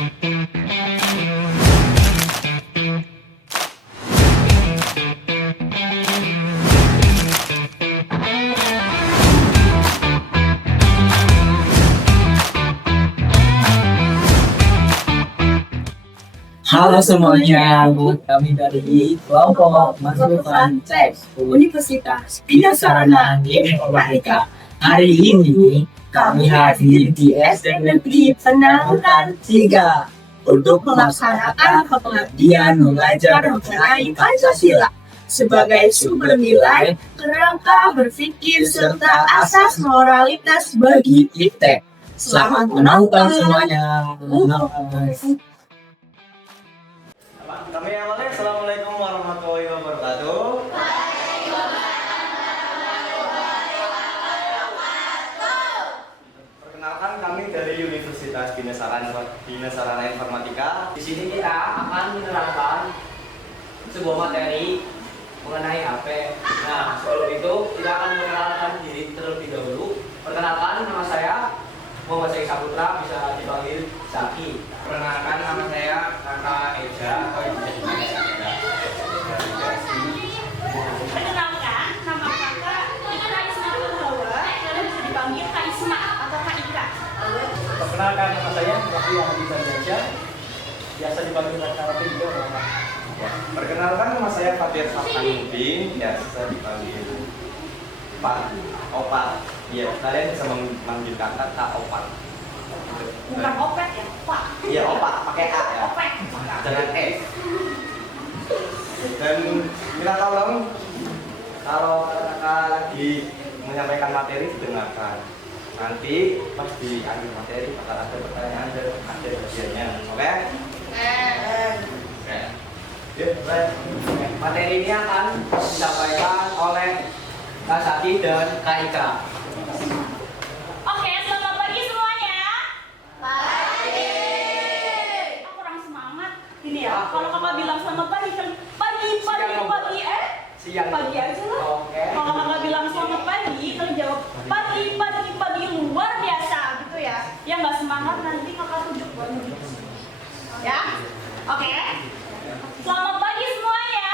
Halo semuanya, kami dari kelompok Masukan Teks Universitas Bina Sarana Informatika. Hari ini kami hadir di SD Negeri Penanggungan 3 untuk melaksanakan pengabdian mengajar mengenai Pancasila sebagai sumber nilai, kerangka berpikir serta asas moralitas bagi IPTEK. Selamat menonton semuanya. Kami awalnya, Assalamualaikum warahmatullahi wabarakatuh. Perkenalkan, kami dari Universitas Bina Sarana Informatika. Di sini kita akan menerangkan sebuah materi mengenai HP. Nah, sebelum itu kita akan mengenalkan diri terlebih dahulu. Perkenalkan, nama saya Muhammad Syekh Saputra, bisa dipanggil Zaki. Perkenalkan, nama saya Kakak Eja atau bisa dipanggil Eja. Perkenalkan, nama kakak Ika Ismail Hawa, kalian bisa dipanggil Kak Isma atau Kak Ika. Perkenalkan, nama saya Rafi Ahmad Raja, biasa dipanggil Rafi juga. Perkenalkan, nama saya Fatir Safkanuddin, biasa dipanggil Pak Opat. Iya, kalian bisa memanggil kakak Kak Opat. Bukan opet ya, Pak. Iya, Opat pakai A ya. Opet. Jangan E. Dan minta tolong kalau kakak lagi menyampaikan materi didengarkan. Nanti pas di akhir materi bakal ada pertanyaan dan ada bagiannya. Oke? Oke. Yuk, baik. Materi ini akan disampaikan oleh Kak Zaki dan Kak Ika. Oke, selamat pagi semuanya. Pagi. Aku kurang semangat. Ini ya, kalau kakak bilang selamat pagi kan pagi Siang. pagi aja lah. Oke. Kalau kakak bilang selamat pagi, kalian jawab pagi luar biasa gitu ya. Yang nggak semangat nanti kakak tunjuk banget. Ya, oke. Selamat pagi semuanya.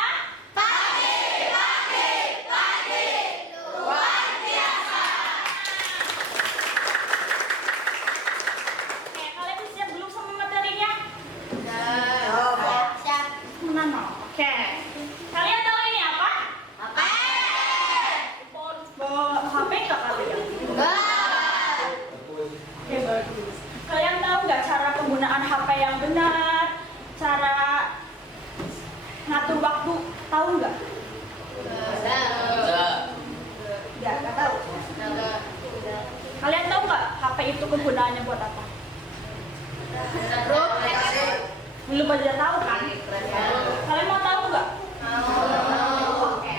Oke, kalian siap belum sama materinya? Mana? Oke. Kalian tahu ini apa? HP nggak kalian? Oke, bagus. Kalian tahu nggak cara penggunaan HP yang benar? Cara ngatur waktu, tahu nggak? Nggak tahu. Kalian tahu nggak HP itu kegunaannya buat apa? Belum pada tahu kan? Kalian mau tahu nggak? Oke.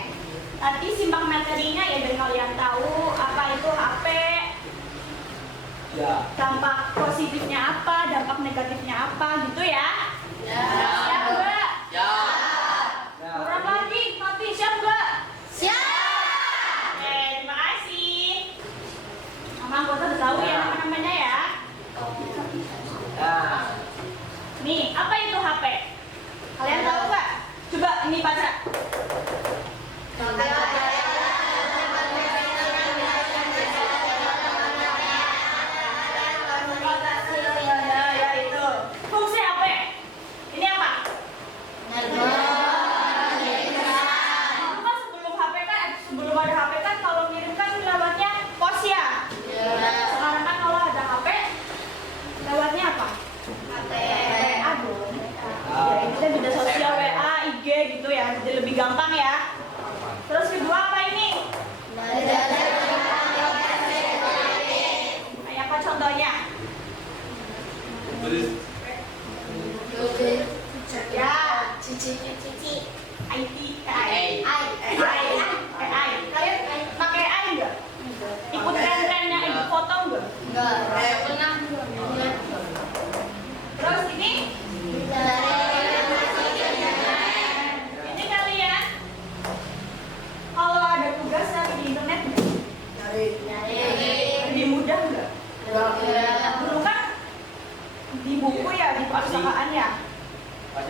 Nanti simak materinya ya biar kalian tahu apa itu HP, Ya. dampak positifnya apa, dampak negatifnya apa gitu ya? Siap nggak? Ya. Kurang lagi, Fafi siap nggak? Oke, terima kasih. Mama anggota udah tahu ya nama-namanya ya. Nah, Nih, apa itu HP? Kalian tahu nggak? Coba ini baca. Ya itu. Fungsi HP. Ini apa? Dulu kan sebelum HP kan, sebelum ada HP kan kalau ngirim kan lewatnya pos ya. Sekarang kan kalau ada HP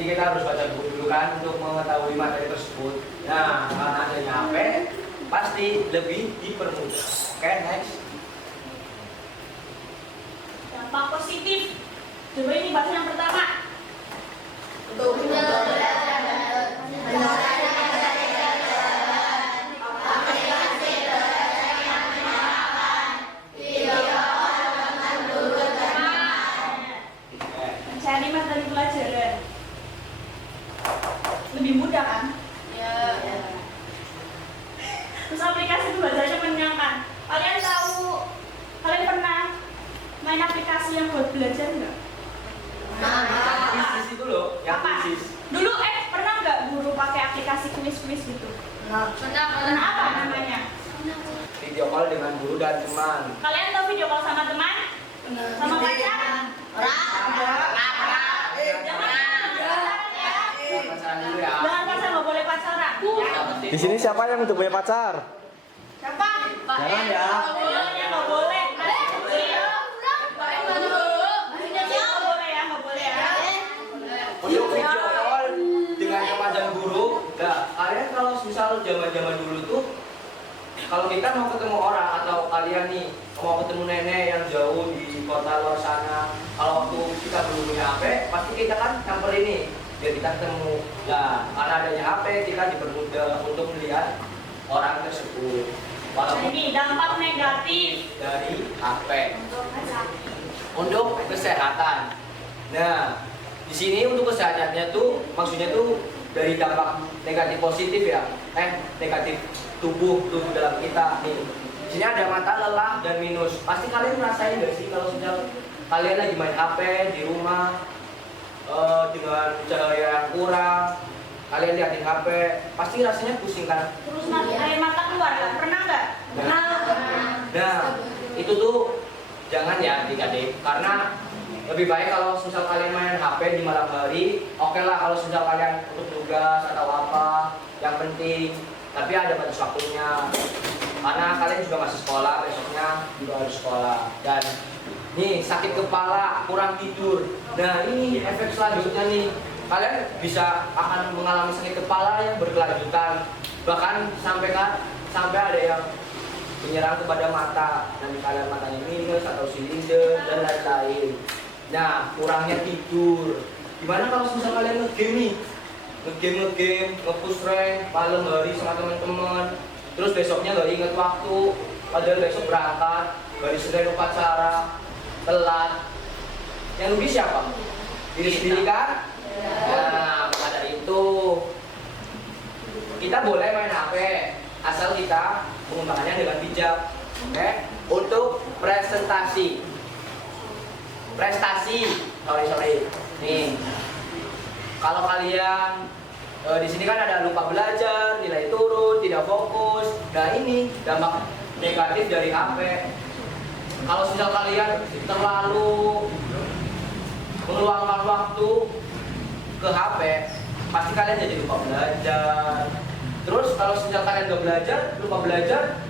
kita harus baca buku dulu kan untuk mengetahui materi tersebut. Nah, karena adanya HP pasti lebih dipermudah. Oke, next. Dampak positif. Coba ini bahas yang pertama. Mencari materi pelajaran. Lebih mudah kan? Terus aplikasi itu bacanya menyenangkan. Kalian pernah main aplikasi yang buat belajar nggak? Kuis itu loh, yang Apa? kuis. Dulu pernah nggak guru pakai aplikasi kuis-kuis gitu? Pernah apa namanya? Video call dengan guru dan teman. Kalian tahu video call sama teman? Sama pacar? Pacaran dulu ya. Jangan pacar, nggak boleh pacaran. Ya. Di sini siapa yang udah punya pacar? Siapa? Jangan ya. Nggak boleh. Nggak boleh ya, nggak boleh ya. Untuk video call dengan teman dan guru, nah kalian kalau misal zaman dulu tuh, kalau kita mau ketemu orang atau kalian nih mau ketemu nenek yang jauh di kota luar sana, kalau waktu kita belum punya HP, pasti kita kan nyamperin nih, biar kita ketemu. Nah, karena adanya HP, kita dipermudah untuk melihat orang tersebut. Walaupun Ini dampak negatif dari HP untuk untuk kesehatan. Nah, di sini untuk kesehatannya tuh maksudnya tuh dari dampak negatif positif ya, negatif tubuh dalam kita nih. Di sini ada mata lelah dan minus. Pasti kalian ngerasain nggak sih kalau misal kalian lagi main HP di rumah dengan cahaya yang kurang, kalian liatin HP, pasti rasanya pusing kan? terus air mata keluar kan? Pernah nggak? Nah, itu tuh jangan ya adik-adik, karena lebih baik kalau misal kalian main HP di malam hari, oke lah kalau misal kalian untuk tugas atau apa yang penting, tapi ada batas waktunya. Karena kalian juga masih sekolah, besoknya juga harus sekolah. Dan nih sakit kepala, kurang tidur. Nah ini efek selanjutnya nih, kalian bisa akan mengalami sakit kepala yang berkelanjutan, bahkan sampai ada yang menyerang kepada mata, nanti kalian matanya minus atau silinder dan lain-lain. Nah, kurangnya tidur. Gimana kalau misal kalian ngegame nih? Ngegame, nge-push rank malam hari sama teman-teman. Terus besoknya nggak inget waktu, padahal besok berangkat, hari Senin upacara, telat. Yang rugi siapa? Diri sendiri kan? Nah, maka dari itu kita boleh main HP asal kita menggunakannya dengan bijak. Oke? Untuk prestasi, sorry. Nih, kalau kalian di sini kan ada lupa belajar, nilai turun, tidak fokus. Nah ini dampak negatif dari HP. Kalau misal kalian terlalu meluangkan waktu ke HP, pasti kalian jadi lupa belajar. Terus kalau misal kalian lupa belajar,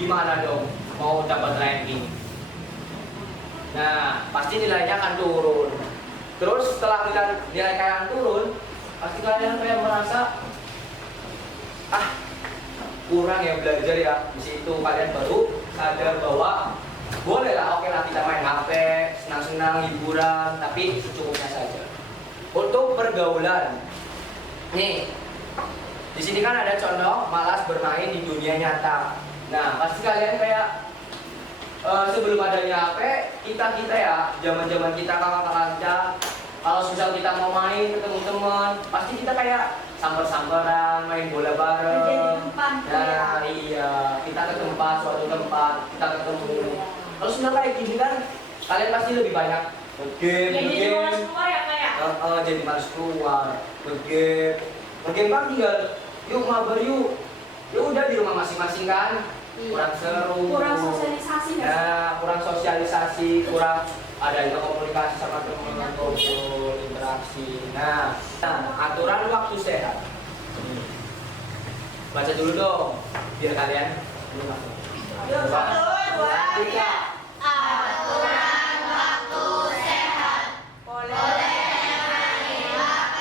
gimana dong mau dapat ranking? Nah, pasti nilainya akan turun. Terus setelah nilai kalian turun, pasti kalian kayak merasa kurang ya belajar ya. Di situ kalian baru sadar bahwa bolehlah, oke lah kita main HP, senang-senang, hiburan, tapi secukupnya saja. Untuk pergaulan, nih di sini kan ada contoh malas bermain di dunia nyata. Nah pasti kalian kayak sebelum adanya HP, kita ya, zaman kita kakak-kakak kita, kalau misal kita mau main ketemu teman, pasti kita kayak samper-samperan, main bola bareng. Nah iya, kita ke suatu tempat, kita ketemu. Kalau misal kayak gini kan, kalian pasti lebih banyak jadi malas keluar ya kayak? jadi malas keluar, ngegame kan tinggal, yuk mabar yuk. Ya udah di rumah masing-masing kan, kurang seru. Kurang sosialisasi nggak sih? Nah, kurang sosialisasi, kurang ada juga komunikasi sama teman, ngobrol, interaksi. Nah, aturan waktu sehat. Baca dulu dong, biar kalian belum masuk. Yuk, 1, 2, 3. Aturan waktu sehat. Boleh. Main HP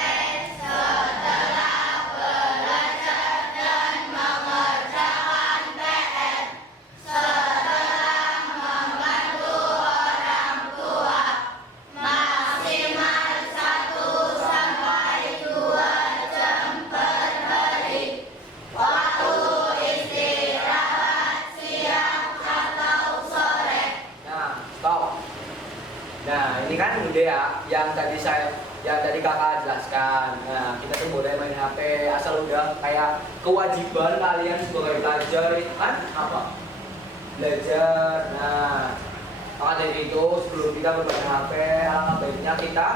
boleh ya, yang tadi kakak jelaskan. Nah, kita tuh boleh main HP asal udah kayak kewajiban kalian sebagai pelajar itu kan apa? Belajar. Nah, maka dari itu sebelum kita bermain HP, alangkah baiknya kita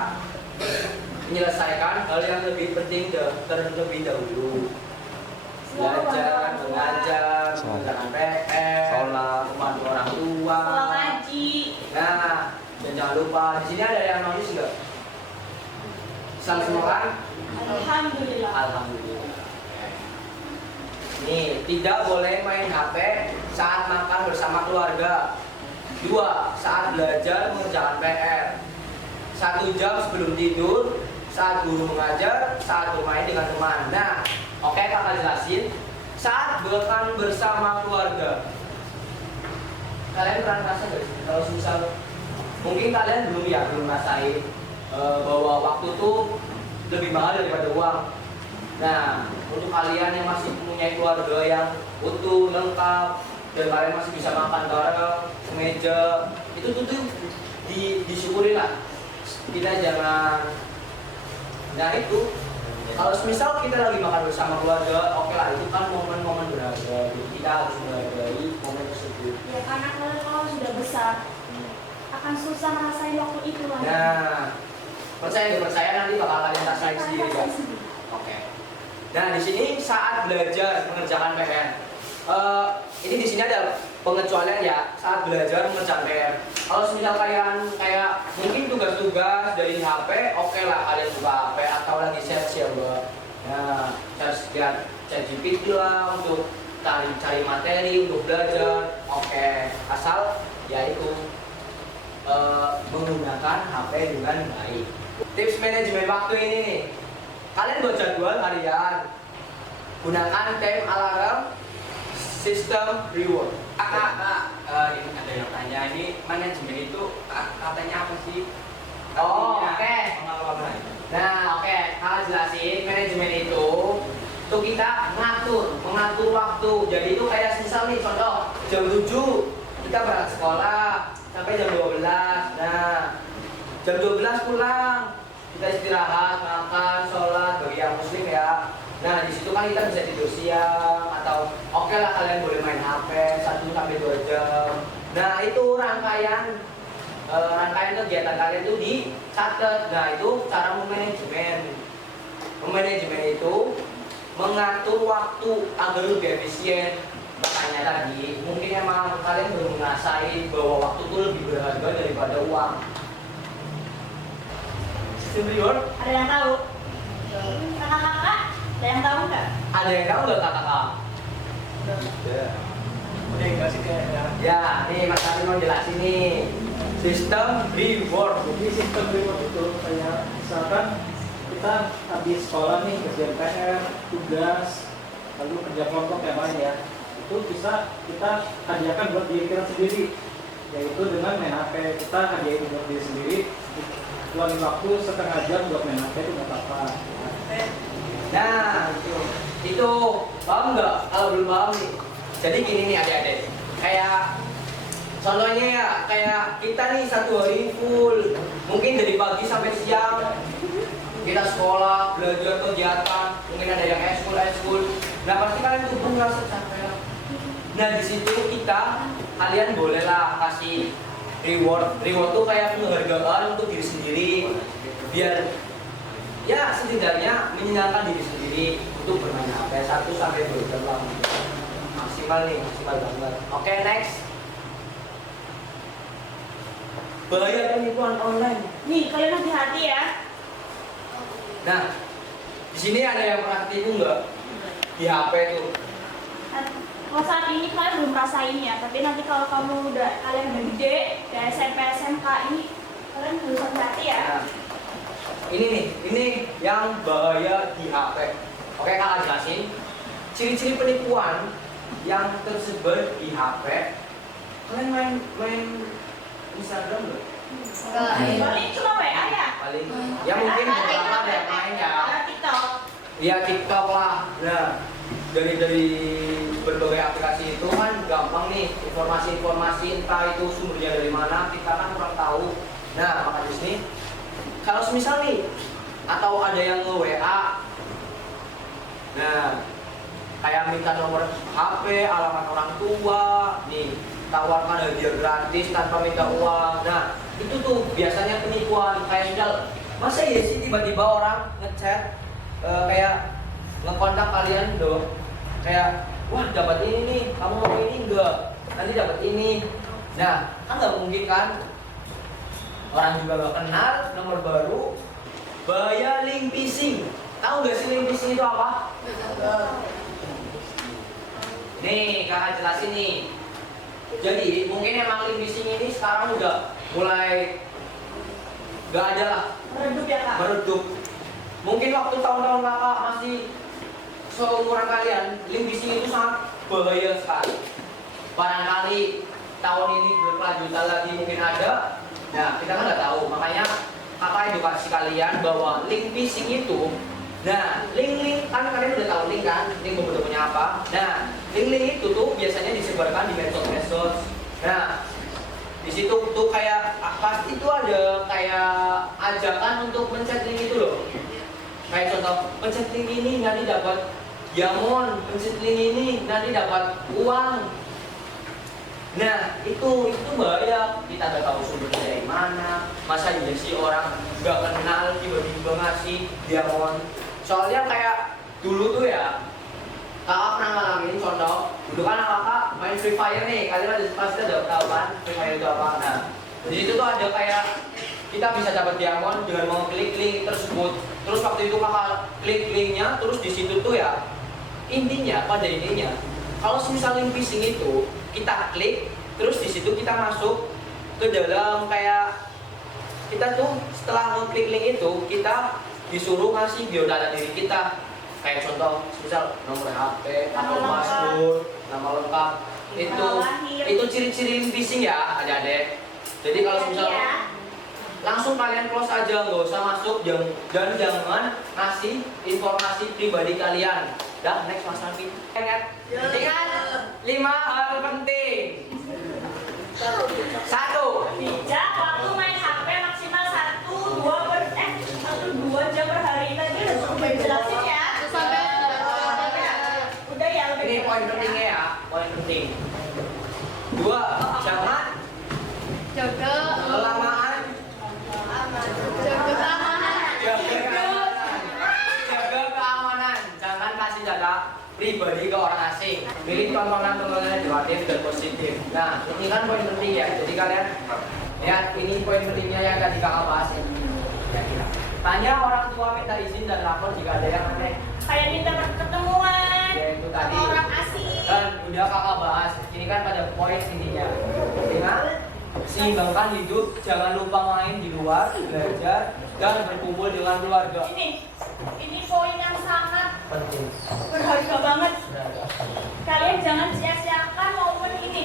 menyelesaikan hal yang lebih penting terlebih dahulu. Belajar, mengajar, mengerjakan PR, sholat, membantu orang tua, Sekolah ngaji. nah, dan jangan lupa di sini ada yang nonis nggak? Islam semua kan? Alhamdulillah. Alhamdulillah. Nih, tidak boleh main HP saat makan bersama keluarga. 2. Saat belajar mengerjakan PR. 1 jam sebelum tidur, saat guru mengajar, saat bermain dengan teman. Nah, oke kakak jelasin. Saat makan bersama keluarga, kalian pernah merasa nggak sih? Kalau misal mungkin kalian belum rasain bahwa waktu tuh lebih mahal daripada uang. Nah, untuk kalian yang masih mempunyai keluarga yang utuh, lengkap, dan kalian masih bisa makan bareng, semeja, itu tuh disyukuri lah. Kita jangan. Nah itu, kalau misal kita lagi makan bersama keluarga, oke lah, itu kan momen-momen berharga. Jadi kita harus menghargai momen tersebut. Ya karena kalian kalau sudah besar akan susah ngerasain waktu itu lagi. Nah, percaya nanti bakal kalian rasain sendiri kan. Oke. Nah di sini saat belajar mengerjakan PR, ini di sini ada pengecualian ya. Saat belajar mengerjakan PR, kalau misal kalian kayak mungkin tugas-tugas dari HP, oke lah kalian buka HP atau lagi search ya buat, nah search lihat ChatGPT lah untuk cari materi untuk belajar. Oke, asal ya itu menggunakan HP dengan baik. Tips manajemen waktu ini nih, kalian buat jadwal harian, gunakan time alarm, sistem reward. Ini ada yang tanya, ini manajemen itu katanya apa sih? Oh, oke. Pengalaman. Nah, oke, kakak jelasin manajemen itu tuh kita mengatur waktu. Jadi itu kayak misal nih contoh jam 7 kita berangkat sekolah sampai jam 12. Nah, jam 12 pulang, kita istirahat, makan, sholat bagi yang muslim ya. Nah, di situ kan kita bisa tidur siang atau oke lah kalian boleh main HP 1-2 jam. Nah, itu rangkaian kegiatan kalian itu dicatat. Nah, itu cara memanajemen. Memanajemen itu mengatur waktu agar lebih efisien. Makanya tadi mungkin emang kalian belum ngerasain bahwa waktu itu lebih berharga daripada uang. Sistem reward? Ada yang tahu? Kakak-kakak, ada yang tahu nggak? Ada yang tahu nggak kakak? Udah kasih kayak Ya, nih Mas Tati mau jelasin nih sistem reward. Jadi sistem reward itu kayak misalkan kita habis sekolah nih kerjaan PR, tugas, lalu kerja kelompok yang lain ya, itu bisa kita hadiahkan buat diri kita sendiri, yaitu dengan main HP. Kita hadiahin buat diri sendiri, keluarin waktu setengah jam buat main HP itu nggak apa-apa. Nah, itu paham nggak? Kalau belum paham nih, jadi gini nih adik-adik, kayak contohnya ya, kayak kita nih 1 hari full, mungkin dari pagi sampai siang kita sekolah, belajar, kegiatan, mungkin ada yang eskul. Nah pasti kalian tuh merasa capek. Nah di situ kalian bolehlah kasih reward. Reward tuh kayak penghargaan untuk diri sendiri, biar ya setidaknya menyenangkan diri sendiri untuk bermain HP 1-2 jam lah. Maksimal banget. Oke, next. Bahaya penipuan online. Nih, kalian hati-hati ya. Nah, di sini ada yang pernah ketipu nggak di HP itu? Kalau saat ini kalian belum rasain ya, tapi nanti kalau kalian udah gede, ya SMP, SMK ini kalian harus hati-hati ya. Nah, ini yang bahaya di HP. Oke, kakak jelasin ciri-ciri penipuan yang tersebar di HP. Kalian main Instagram nggak? Paling cuma WA ya. Paling ya mungkin beberapa ada yang main ya. TikTok. Ya TikTok lah. Nah, dari berbagai aplikasi itu kan gampang nih informasi-informasi, entah itu sumbernya dari mana kita kan kurang tahu. Nah, maka di sini kalau semisal nih atau ada yang nge-WA, nah kayak minta nomor HP, alamat orang tua, nih tawarkan hadiah gratis tanpa minta uang. Nah itu tuh biasanya penipuan. Kayak misal, masa ya sih tiba-tiba orang ngechat kayak ngekontak kalian dong, kayak wah dapat ini nih, kamu mau ini enggak, nanti dapat ini. Nah kan nggak mungkin kan, orang juga nggak kenal, nomor baru, bahaya link phishing. Tahu nggak sih link phishing itu apa? Nih kakak jelasin nih. Jadi mungkin emang link phishing ini sekarang udah mulai nggak ada lah, Meredup ya kak? meredup. Mungkin waktu tahun-tahun kakak masih seumuran kalian, link phishing itu sangat bahaya sekali. Barangkali tahun ini berkelanjutan lagi mungkin ada. Nah kita kan nggak tahu, makanya kakak edukasi kalian bahwa link phishing itu, nah link-link kan kalian udah tahu link kan, link bentuknya apa. Nah link-link itu tuh biasanya disebarkan di medsos-medsos. Nah di situ tuh kayak pasti itu ada kayak ajakan untuk pencet link itu loh. Kayak contoh, pencet link ini nanti dapat diamond, pencet link ini nanti dapat uang. Nah itu bahaya, kita nggak tahu sumbernya dari mana. Masa iya sih orang nggak kenal tiba-tiba ngasih diamond. Soalnya kayak dulu tuh ya, kakak pernah ngalamin contoh. Dulu kan kakak main Free Fire nih, kalian pasti udah tahu kan Free Fire itu apa. Nah di situ tuh ada kayak kita bisa dapat diamond dengan mengklik link tersebut. Terus waktu itu kakak klik linknya, terus di situ tuh ya pada intinya kalau misal link phishing itu kita klik, terus di situ kita masuk ke dalam kayak kita tuh setelah ngeklik link itu kita disuruh ngasih biodata diri kita. Kayak contoh misal nomor HP atau password, nama lengkap. Itu ciri-ciri link phishing ya adik-adik. Jadi kalau misal langsung kalian close aja, nggak usah masuk dan jangan ngasih informasi pribadi kalian. Dah, next Mas Raffi. Ingat 5 hal penting. 1. Bijak, waktu main HP maksimal 1-2 jam per hari. Tadi udah jelasin ya. Udah ya, udah. Ini poin pentingnya ya, poin penting. 2. Jangan Jaga kelamaan. jaga keamanan. Jaga keamanan. Jangan kasih data pribadi ke orang asing. Pilih tontonan-tontonan yang edukatif dan positif. Nah, ini kan poin penting ya. Jadi kalian lihat ini poin pentingnya yang tadi kakak bahas ya. Tanya orang tua, minta izin dan lapor jika ada yang aneh. Kayak minta pertemuan Ya itu tadi. sama orang asing. Dan udah kakak bahas. Ini kan pada poin intinya. Ingat, seimbangkan hidup, jangan lupa main di luar, belajar, dan berkumpul dengan keluarga. Ini poin yang sangat Penting. berharga banget. Berharga. Kalian jangan sia-siakan momen ini.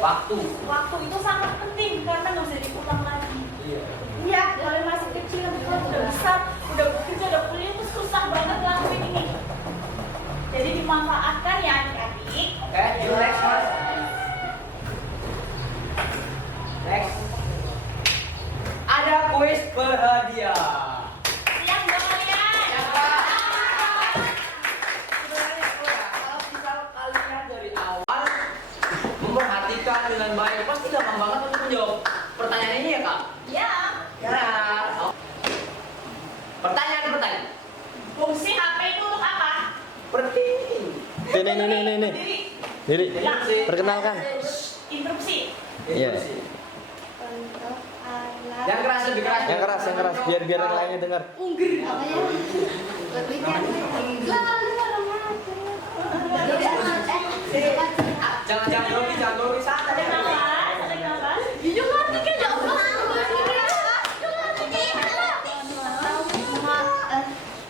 Waktu. Waktu itu sangat penting karena nggak bisa diulang lagi. Iya. Iya, kalian masih kecil, udah besar, udah kerja, udah kuliah, itu susah banget ngelakuin ini. Jadi dimanfaatkan ya adik-adik. Oke, yuk next mas. Next. Ada kuis berhadiah. Siap nggak kalian? Kalau misal kalian dari awal memperhatikan dengan baik, pasti gampang banget untuk menjawab pertanyaan ini ya kak. Ya. Ya. Pertanyaan. Fungsi HP itu untuk apa? Penting. Nih. Diri, perkenalkan. Interupsi. Iya. Untuk alat Yang keras lebih keras. Yang keras, biar yang lainnya dengar. apa ya? Lebih kan Jangan grogi santai. Ada nafas, ada nafas. Jujur mati kan ya Allah.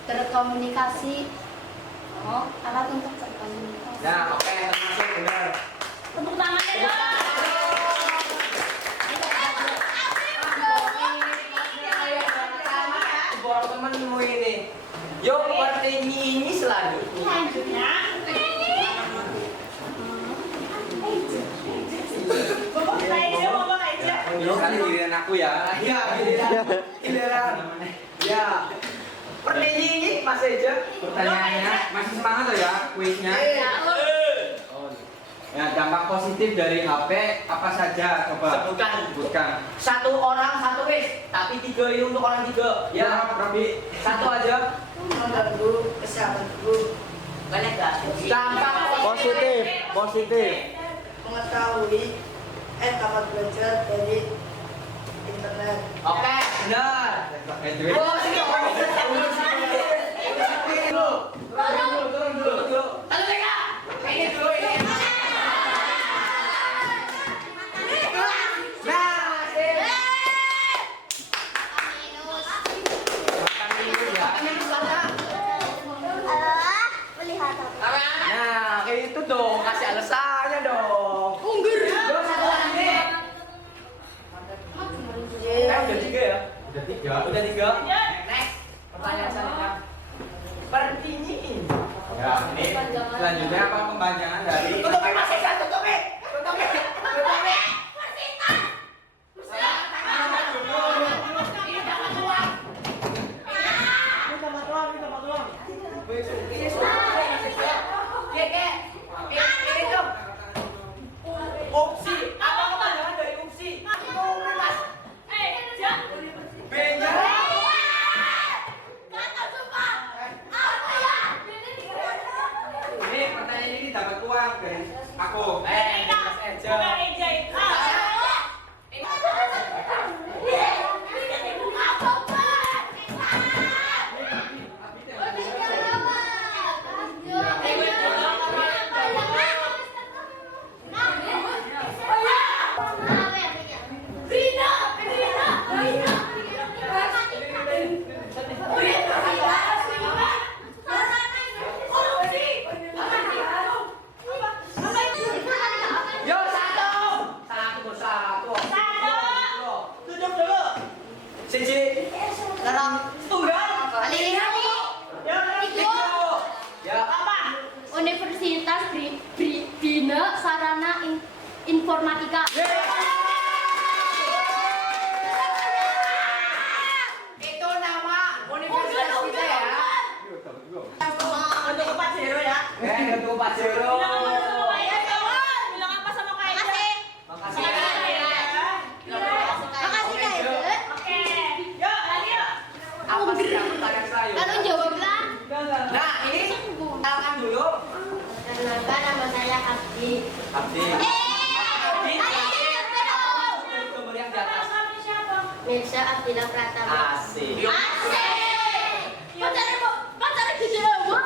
Berkomunikasi. Oh, alat untuk berkomunikasi. Nah, oke, termasuk benar. Tepuk tangan ya dong. Buat temenmu ini. Yuk, pertanyaan ini selanjutnya. Selanjutnya. Bapak aja. Kali giliran aku ya. Iya, giliran. Ya. Pertanyaan ini Mas Eja. Pertanyaannya masih semangat tuh ya kuisnya. Oh, Ya, dampak positif dari HP apa saja? Coba sebutkan. satu orang satu wis, tapi 3 ini untuk orang 3. Ya, Robi. Satu aja. mengganggu kesehatan tubuh, Banyak gak? Dampak Positif. mengetahui dapat belajar dari internet. Oke, benar. Oh, sini. Turun dulu. Satu tiga. Ini dulu ini. Nah, sip. Makan minum ya. Minum mana? Melihat apa? Nah, kayak itu dong, kasih alasannya dong. Unggur. Satu lagi. Udah 3 ya? Udah 3. Udah 3. Next. Pertanyaan selanjutnya. Pertini. Ya, ini selanjutnya apa pembacaan dari Tutupi Mas Eka, tutupi. Opsi. Apa kepanjangan dari opsi? B-nya. ini pertanyaan ini dapat uang dari aku. Mas Eja. Yo, satu. Tutup dulu. Siji. Tunggal. Ya. Universitas Bina Sarana Informatika. Itu nama universitas kita ya. Untuk Pak Zero ya. Untuk Pak Jero. Bilang apa sama Kak Eja? Makasih. Makasih Kak Ede. Oke. Yuk, lanjut. Apa sih yang pertanyaan saya? Lalu jawablah. Nah, ini kenalkan dulu. Kenalkan nama saya Abdi. Abdi. Abdi. Gambar yang di atas. Kamu siapa? Mirsa Abdillah Pratama. Asik. Pacarnya di Jawa.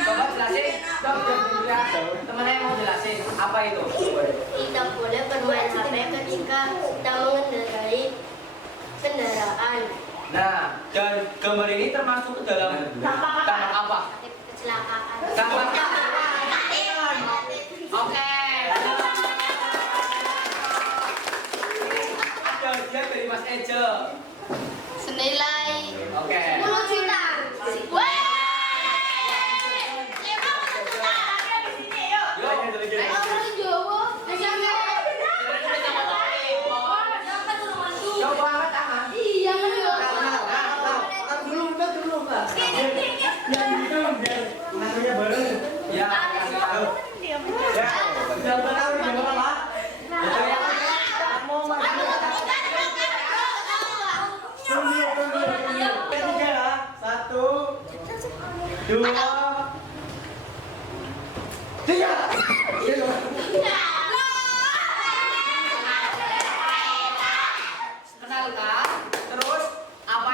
Coba jelasin. Temennya mau jelasin apa itu? Tidak boleh bermain HP ketika sedang mengendarai kendaraan. Nah, dan gambar ini termasuk ke dalam dampak apa? Kecelakaan. Dampak Oke. Ada hadiah dari Mas Eja. Senilai Oke. 10 juta. Weh! Di sini yuk. Yuk, Orang Jawa. coba angkat tangan. Iya kan ya. Namanya bareng. Ya, kasih tahu. Diam. Ya, jangan tahu di mana Pak. Itu yang Tiga lah. 1, 2, 3. kenalkan, terus apa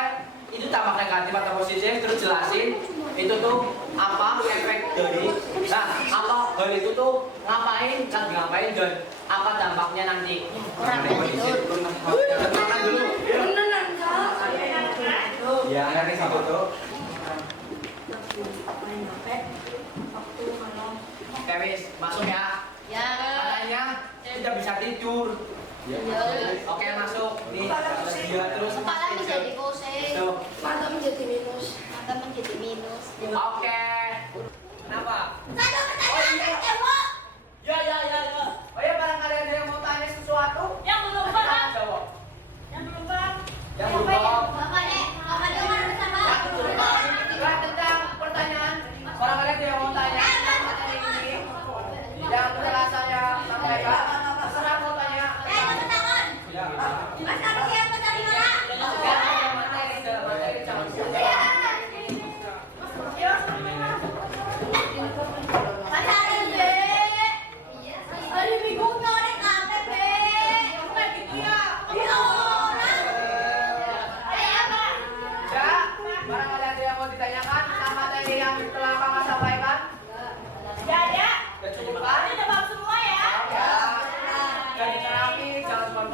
itu dampak negatif atau positif, terus jelasin itu tuh apa efek dari apa hal itu tuh ngapain dan apa dampaknya nanti. Orang betul. Makan dulu. Beneran kak. Ya, nanti satu tuh. Oke wis, masuk ya. Ya. Katanya tidak bisa tidur. Ya. Oke, masuk. Nih, dia terus. Kepala menjadi pusing. Tuh. Mata menjadi minus. Mata menjadi minus. Oke. Kenapa? Satu pertanyaan Ewo. Ya. Oh ya, barangkali ada yang mau tanya sesuatu? Yang belum paham. Jawab.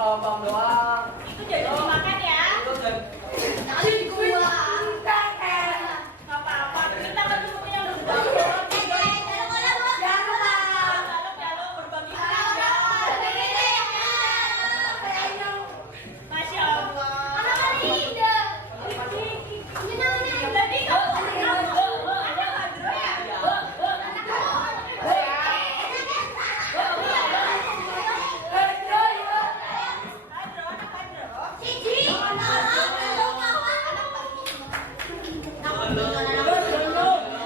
kelompok doang. Itu jadi dimakan ya. Itu dan Nanti gua. Nggak apa-apa. Kita kan semuanya udah berdampur. Kalau berbagi aja. Masya Allah. Tadi kamu ada kadro ya? Kadro, anak kadro.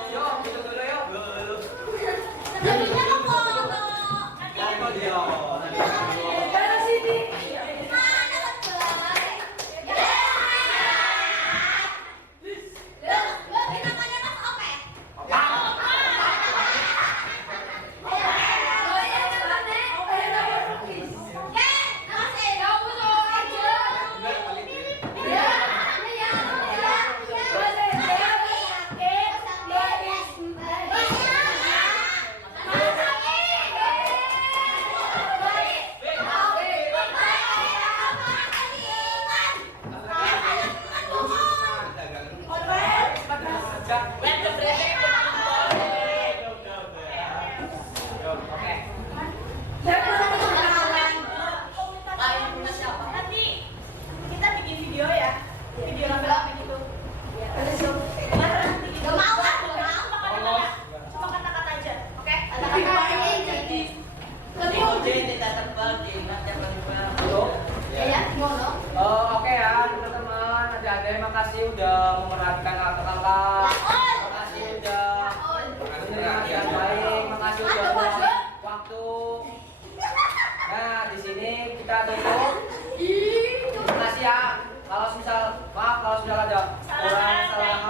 yuk kita dulu yuk. Oke. Nanti kita bikin video ya, video rame-rame gitu. Nanti gitu. Cuma kata-kata aja, oke? Oke ya teman-teman, adik-adik makasih udah memperhatikan kakak-kakak. Makasih udah perhatian baik, makasih udah luang waktu. Nah di sini kita tutup. Makasih ya. Kalau misal maaf kalau sudah ada kurang salah